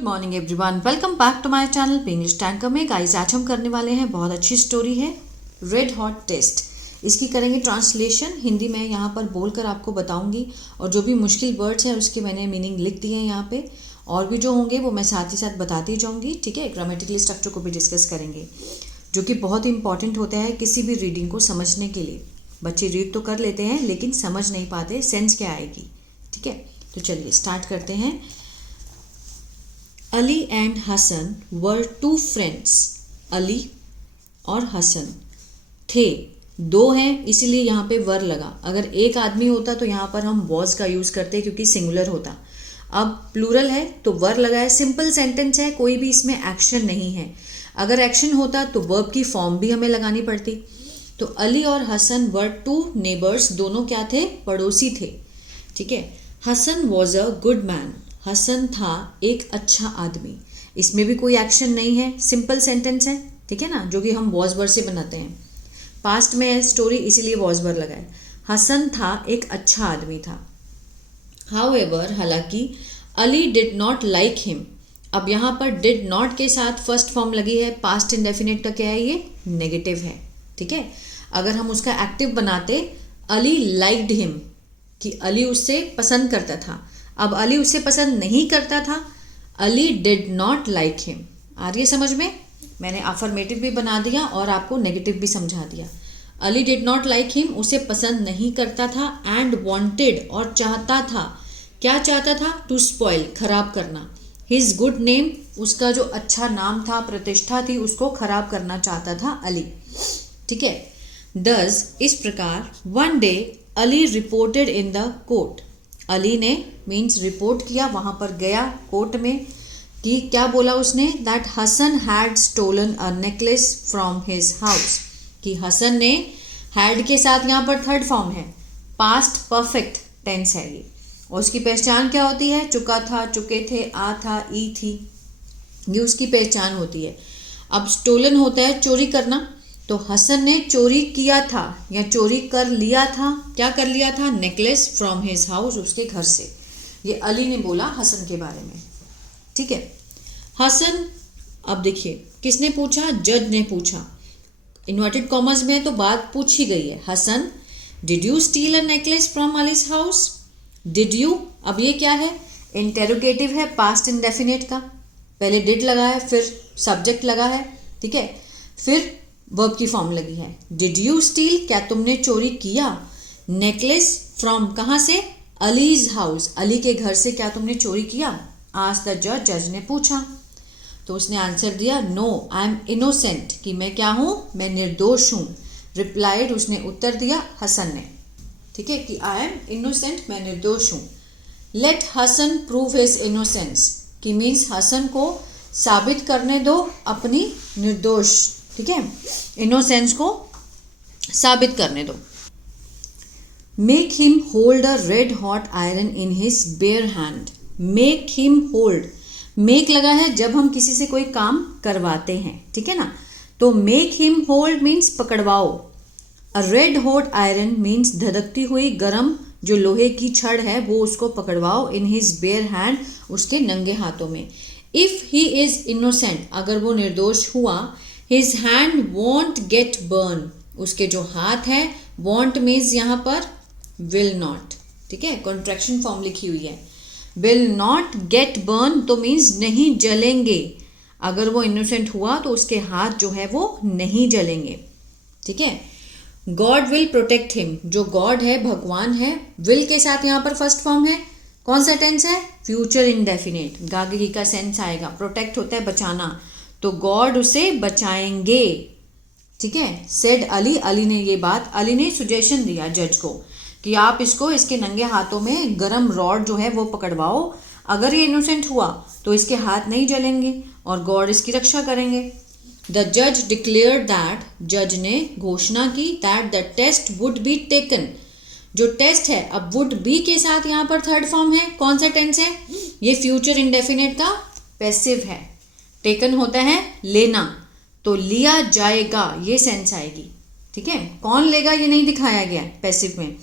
Good morning everyone, welcome back to my channel पे English tanker में। Guys आज हम करने वाले हैं बहुत अच्छी स्टोरी है रेड हॉट टेस्ट। इसकी करेंगे ट्रांसलेशन, हिंदी में यहाँ पर बोलकर आपको बताऊंगी और जो भी मुश्किल वर्ड्स हैं उसके मैंने मीनिंग लिख दिए हैं यहाँ पे, और भी जो होंगे वो मैं साथ ही साथ बताती जाऊँगी। ठीक है, ग्रामेटिकल स्ट्रक्चर को भी डिस्कस करेंगे जो कि बहुत इंपॉर्टेंट होता है किसी भी रीडिंग को समझने के लिए। बच्चे रीड तो कर लेते हैं लेकिन समझ नहीं पाते सेंस क्या आएगी। ठीक है, तो चलिए स्टार्ट करते हैं। Ali and Hasan were two friends. Ali और हसन थे, दो हैं इसीलिए यहाँ पे वर लगा। अगर एक आदमी होता तो यहाँ पर हम वॉज का यूज़ करते क्योंकि सिंगुलर होता। अब प्लूरल है तो वर लगा है, सिंपल सेंटेंस है, कोई भी इसमें एक्शन नहीं है। अगर एक्शन होता तो वर्ब की फॉर्म भी हमें लगानी पड़ती। तो अली और हसन वर टू नेबर्स, दोनों क्या थे? पड़ोसी थे। ठीक है, Hasan was a good man, Hasan था एक अच्छा आदमी। इसमें भी कोई एक्शन नहीं है, सिंपल सेंटेंस है। ठीक है ना, जो कि हम वॉज वर से बनाते हैं। पास्ट में है स्टोरी इसीलिए वॉज वर लगाए। हसन था एक अच्छा आदमी था। हाउएवर, हालांकि Ali did not like him. अब यहाँ पर डिड नॉट के साथ फर्स्ट फॉर्म लगी है, पास्ट इंडेफिनिट का क्या है? ये नेगेटिव है। ठीक है, अगर हम उसका एक्टिव बनाते अली लाइक्ड हिम, कि अली उससे पसंद करता था। अब अली उससे पसंद नहीं करता था, Ali did not like him. आ रही है समझ में? मैंने अफर्मेटिव भी बना दिया और आपको नेगेटिव भी समझा दिया। Ali did not like him, उसे पसंद नहीं करता था। एंड वांटेड, और चाहता था। क्या चाहता था? टू स्पॉइल, खराब करना। हिज गुड नेम, उसका जो अच्छा नाम था, प्रतिष्ठा थी, उसको खराब करना चाहता था अली। ठीक है, दस, इस प्रकार, one day Ali reported in the court. Ali ने मीन्स रिपोर्ट किया, वहाँ पर गया कोर्ट में, कि क्या बोला उसने? That Hasan had stolen a necklace from his house. कि हसन ने, हैड के साथ यहाँ पर थर्ड फॉर्म है, पास्ट परफेक्ट टेंस है ये। और उसकी पहचान क्या होती है? चुका था, चुके थे, आ था, ई थी, ये उसकी पहचान होती है। अब स्टोलन होता है चोरी करना, तो हसन ने चोरी किया था या चोरी कर लिया था। क्या कर लिया था? नेकलेस फ्रॉम हिज हाउस, उसके घर से। ये अली ने बोला हसन के बारे में। ठीक है, हसन, अब देखिए किसने पूछा? जज ने पूछा। इन्वर्टेड कॉमर्स में है तो बात पूछी गई है। Hasan, did you steal a necklace from Ali's house? Did you, अब ये क्या है? इंटेरोगेटिव है, पास्ट इंडेफिनिट का। पहले डिड लगा है, फिर सब्जेक्ट लगा है। ठीक है, फिर वर्ब की फॉर्म लगी है। डिड यू स्टील, क्या तुमने चोरी किया? नेकलेस फ्रॉम, कहाँ से? अलीज हाउस, अली के घर से क्या तुमने चोरी किया? आज द जज, जज ने पूछा। तो उसने आंसर दिया, नो आई एम इनोसेंट, कि मैं क्या हूँ? मैं निर्दोष हूँ। रिप्लाइड, उसने उत्तर दिया हसन ने। ठीक है, कि आई एम इनोसेंट, मैं निर्दोष हूँ। Let Hasan prove his innocence, कि मीन्स हसन को साबित करने दो अपनी निर्दोष, ठीक है, इनोसेंस को साबित करने दो। Make him hold a red hot iron in his bare hand. Make him hold, make लगा है जब हम किसी से कोई काम करवाते हैं। ठीक है ना, तो मेक हिम होल्ड मीन्स पकड़वाओ। अ रेड हॉट आयरन मीन्स धधकती हुई गरम जो लोहे की छड़ है वो उसको पकड़वाओ। इन हिज बेयर हैंड, उसके नंगे हाथों में। इफ ही इज इनोसेंट, अगर वो निर्दोष हुआ, his hand want gate burn, उसके जो हाथ है, वॉन्ट मीन्स यहाँ पर विल नॉट। ठीक है, कॉन्ट्रैक्शन फॉर्म लिखी हुई है। विल नॉट गेट बर्न तो मीन्स नहीं जलेंगे। अगर वो इनोसेंट हुआ तो उसके हाथ जो है वो नहीं जलेंगे। ठीक है, गॉड विल प्रोटेक्ट हिम, जो गॉड है, भगवान है। विल के साथ यहाँ पर फर्स्ट फॉर्म है, कौन सा टेंस है? फ्यूचर इंडेफिनिट, गागी का सेंस आएगा। प्रोटेक्ट होता है बचाना, तो गॉड उसे बचाएंगे। ठीक है, सेड अली, अली ने ये बात, अली ने सुजेशन दिया जज को कि आप इसको इसके नंगे हाथों में गरम रॉड जो है वो पकड़वाओ। अगर ये इनोसेंट हुआ तो इसके हाथ नहीं जलेंगे और गॉड इसकी रक्षा करेंगे। द जज डिक्लेयर दैट, जज ने घोषणा की, that the test would be taken, जो टेस्ट है, अब वुड बी के साथ यहाँ पर थर्ड फॉर्म है, कौन सा टेंस है? ये फ्यूचर इंडेफिनिट का पैसिव है। टेकन होता है लेना, तो लिया जाएगा ये सेंस आएगी। ठीक है, कौन लेगा ये नहीं दिखाया गया पैसिव में।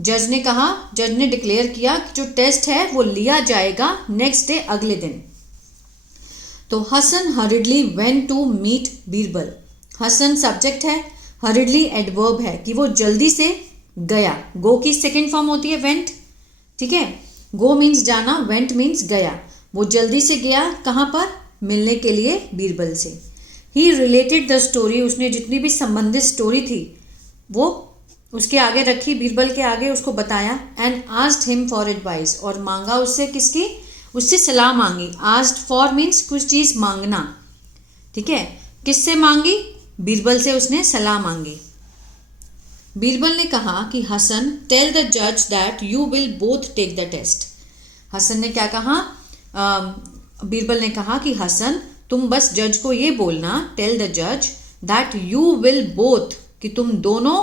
जज ने कहा, जज ने डिक्लेयर किया कि जो टेस्ट है वो लिया जाएगा नेक्स्ट डे, अगले दिन। तो Hasan hurriedly went to meet Birbal. Hasan subject है, हरिडली एडवर्ब है कि वो जल्दी से गया। गो की सेकेंड फॉर्म होती है वेंट, ठीक है। गो मीन्स जाना, वेंट मीन्स गया। वो जल्दी से गया कहाँ पर? मिलने के लिए बीरबल से। ही रिलेटेड द स्टोरी, उसने जितनी भी संबंधित स्टोरी थी वो उसके आगे रखी, बीरबल के आगे उसको बताया। And asked him for advice, और मांगा उससे किसकी? उससे सलाह मांगी। आस्क्ड फॉर मीन्स कुछ चीज़ मांगना, ठीक है। किससे मांगी? बीरबल से उसने सलाह मांगी। बीरबल ने कहा कि हसन टेल द जज that you will both take the test. Hasan ने क्या कहा? बीरबल ने कहा कि हसन तुम बस जज को ये बोलना, टेल द जज दैट यू विल बोथ, कि तुम दोनों,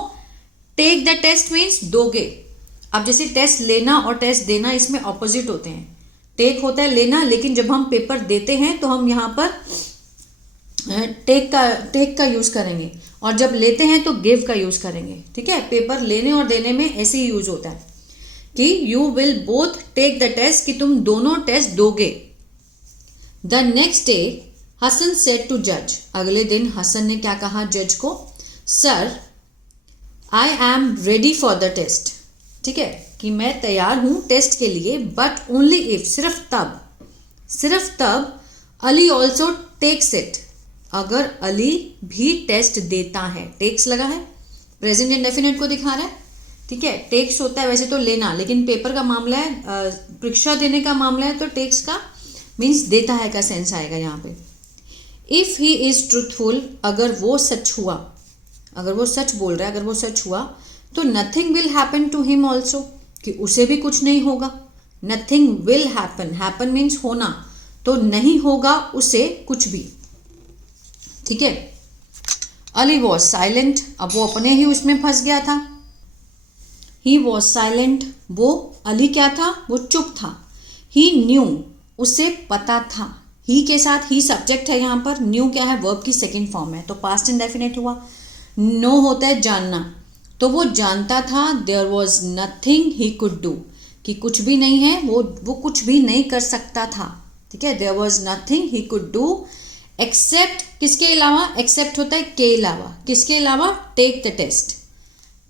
टेक द टेस्ट मीन्स दोगे। अब जैसे टेस्ट लेना और टेस्ट देना इसमें ऑपोजिट होते हैं। टेक होता है लेना, लेकिन जब हम पेपर देते हैं तो हम यहाँ पर टेक का यूज़ करेंगे, और जब लेते हैं तो गिव का यूज़ करेंगे, ठीक है। पेपर लेने और देने में ऐसे ही यूज होता है कि you will both take the test, कि तुम दोनों टेस्ट दोगे। The next day Hasan said to जज, अगले दिन हसन ने क्या कहा जज को? Sir I am ready for the test, ठीक है, कि मैं तैयार हूँ टेस्ट के लिए, बट ओनली इफ, सिर्फ तब अली ऑल्सो टेक्स इट, अगर अली भी टेस्ट देता है। टेक्स लगा है, प्रेजेंट इंडेफिनिट को दिखा रहा है, ठीक है। टेक्स होता है वैसे तो लेना, लेकिन पेपर का मामला है, परीक्षा देने का मामला है, तो टेक्स का मीन्स देता है का सेंस आएगा यहाँ पे। इफ़ ही इज़ ट्रूथफुल, अगर वो सच हुआ, अगर वो सच बोल रहा है, अगर वो सच हुआ, तो nothing will happen to him also, कि उसे भी कुछ नहीं होगा। Nothing will happen, happen means होना, तो नहीं होगा उसे कुछ भी, ठीक है। अली वॉज साइलेंट, अब वो अपने ही उसमें फंस गया था। ही वॉज साइलेंट, वो अली क्या था? वो चुप था। ही न्यू, उसे पता था। ही के साथ ही सब्जेक्ट है यहाँ पर, न्यू क्या है? वर्ब की सेकेंड फॉर्म है, तो पास्ट इंडेफिनिट हुआ। नो होता है जानना, तो वो जानता था। There was nothing he could do, कि कुछ भी नहीं है, वो कुछ भी नहीं कर सकता था, ठीक है। There was nothing he could do except, किसके अलावा? एक्सेप्ट होता है के अलावा, किसके अलावा? टेक द टेस्ट,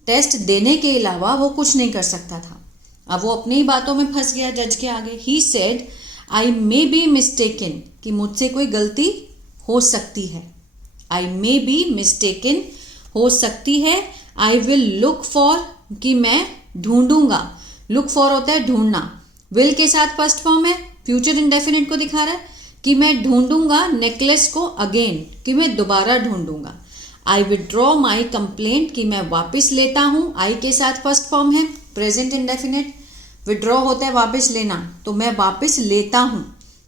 टेस्ट देने के अलावा वो कुछ नहीं कर सकता था। अब वो अपनी ही बातों में फंस गया जज के आगे। He said I may be mistaken, कि मुझसे कोई गलती हो सकती है। आई मे बी मिस्टेकन, हो सकती है। आई विल लुक फॉर, कि मैं ढूंढूंगा। लुक फॉर होता है ढूंढना, विल के साथ फर्स्ट फॉर्म है, फ्यूचर इंडेफिनिट को दिखा रहा है कि मैं ढूंढूंगा नेकलेस को अगेन, कि मैं दोबारा ढूंढूंगा। आई विड्रॉ माई कंप्लेंट, कि मैं वापस लेता हूँ। आई के साथ फर्स्ट फॉर्म है, प्रेजेंट इंडेफिनिट। विड्रॉ होता है वापस लेना, तो मैं वापस लेता हूँ।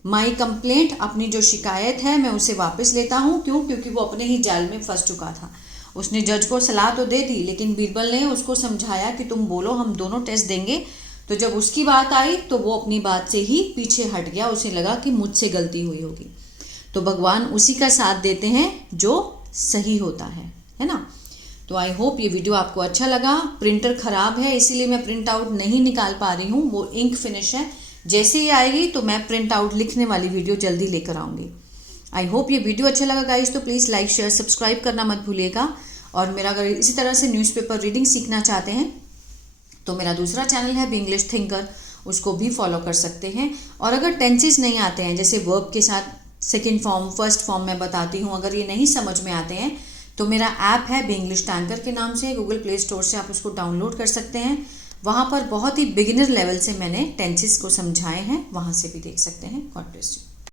माई कंप्लेंट, अपनी जो शिकायत है मैं उसे वापस लेता हूँ। क्यों? क्योंकि वो अपने ही जाल में फंस चुका था। उसने जज को सलाह तो दे दी, लेकिन बीरबल ने उसको समझाया कि तुम बोलो, हम दोनों टेस्ट देंगे। तो जब उसकी बात आई तो वो अपनी बात से ही पीछे हट गया, उसे लगा कि मुझसे गलती हुई होगी। तो भगवान उसी का साथ देते हैं जो सही होता है ना। तो आई होप ये वीडियो आपको अच्छा लगा। प्रिंटर ख़राब है इसीलिए मैं प्रिंट आउट नहीं निकाल पा रही हूँ, वो इंक फिनिश है। जैसे ही आएगी तो मैं प्रिंट आउट लिखने वाली वीडियो जल्दी लेकर आऊँगी। आई होप ये वीडियो अच्छा लगा गाइस, तो प्लीज़ लाइक शेयर सब्सक्राइब करना मत भूलिएगा। और मेरा अगर इसी तरह से न्यूज़पेपर रीडिंग सीखना चाहते हैं तो मेरा दूसरा चैनल है बी इंग्लिश थिंकर, उसको भी फॉलो कर सकते हैं। और अगर टेंसेस नहीं आते हैं, जैसे वर्ब के साथ सेकेंड फॉर्म फर्स्ट फॉर्म मैं बताती हूँ, अगर ये नहीं समझ में आते हैं तो मेरा ऐप है बी इंग्लिश टैंकर के नाम से, गूगल प्ले स्टोर से आप उसको डाउनलोड कर सकते हैं। वहाँ पर बहुत ही बिगिनर लेवल से मैंने टेंसेस को समझाए हैं, वहाँ से भी देख सकते हैं। God bless you.